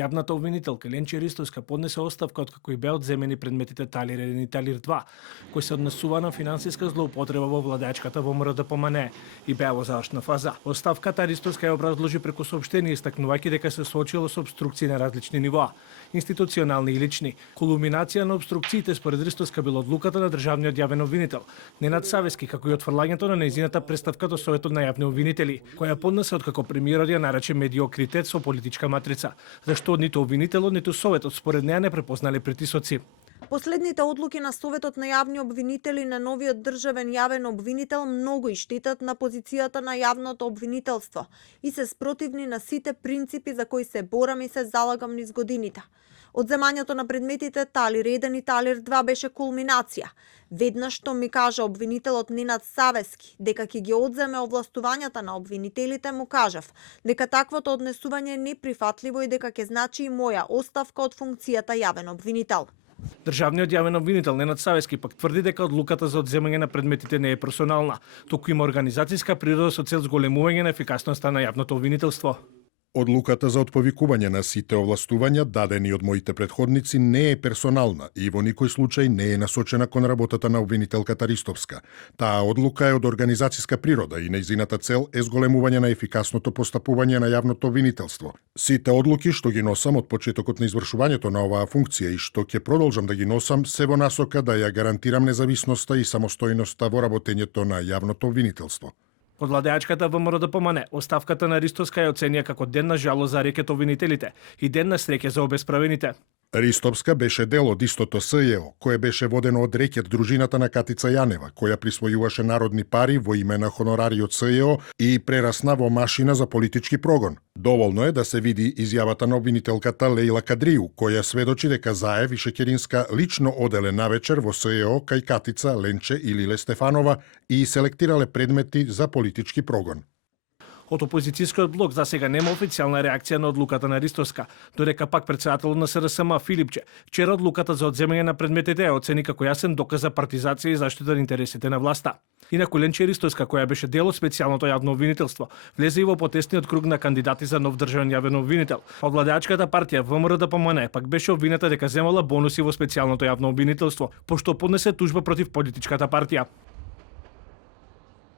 Јавната обвинителка Ленче Ристовска поднесе оставка откако и беа одземени предметите Талир 1 и Талир 2, кои се однесува на финансиска злоупотреба во владеачката ВМРО ДПМНЕ и беа во завршна фаза. Оставката Ристовска ја образложи преку соопштение, истакнувајќи дека се соочила со обструкции на различни нивоа, институционални и лични. Кулминација на обструкциите според Ристовска била одлуката на државниот јавен обвинител Ненад Савески, како и отфрлањето на нејзината представка до Советот на јавни обвинители, која поднесе откако премиерот ја нарече медиокритет со политичка матрица, зашто ниту обвинителот, ниту Советот според неа не препознале притисоци. Последните одлуки на Советот на јавни обвинители на новиот државен јавен обвинител многу и штетат на позицијата на јавното обвинителство и се спротивни на сите принципи за кои се борам и се залагам низ годините. Одземањето на предметите Талир 1 и Талир 2 беше кулминација. Веднаш што ми кажа обвинителот Ненад Савески дека ќе ги одземе овластувањата на обвинителите, му кажав дека таквото однесување е неприфатливо и дека ќе значи и моја оставка од функцијата јавен обвинител. Државниот јавен обвинител Ненад Савески пак тврди дека одлуката за одземање на предметите не е персонална, туку има организацијска природа со цел зголемување на ефикасноста на јавното обвинителство. Одлуката за отповикување на сите овластувања дадени од моите претходници не е персонална и во никој случај не е насочена кон работата на обвинителката Ристовска. Таа одлука е од организацијска природа и нејзината цел е зголемување на ефикасното постапување на јавното обвинителство. Сите одлуки што ги носам од почетокот на извршувањето на оваа функција и што ќе продолжам да ги носам се во насока да ја гарантирам независноста и самостојноста во работењето на јавното обвинителство. Од владеачката ВМРО ДПМНЕ, оставката на Ристовска ја оценија како ден на жалост за рекет обвинителите и ден на среќа за обесправените. Ристовска беше дел од истото СЈО, кое беше водено од рекет дружината на Катица Јанева, која присвојуваше народни пари во име на хонорариот СЈО и прерасна во машина за политички прогон. Доволно е да се види изјавата на обвинителката Лејла Кадриу, која сведочи дека Заев и Шеќеринска лично оделе навечер во СЈО кај Катица, Ленче и Лиле Стефанова и селектирале предмети за политички прогон. Од опозицијскиот блок за сега нема официјална реакција на одлуката на Ристовска, додека пак претседателот на СРСМ Филипче вчера одлуката за одземање на предметите ја оцени како јасен доказ за партизација и заштита на интересите на власта. Инаку Ленче Ристовска, која беше дел од специјалното јавно обвинителство, влезе и во потесниот круг на кандидати за нов државен јавен обвинител. Од владеачката партија ВМРО ДПМНЕ пак беше обвинета дека земала бонуси во специјалното јавно обвинителство, пошто поднесе тужба против политичката партија.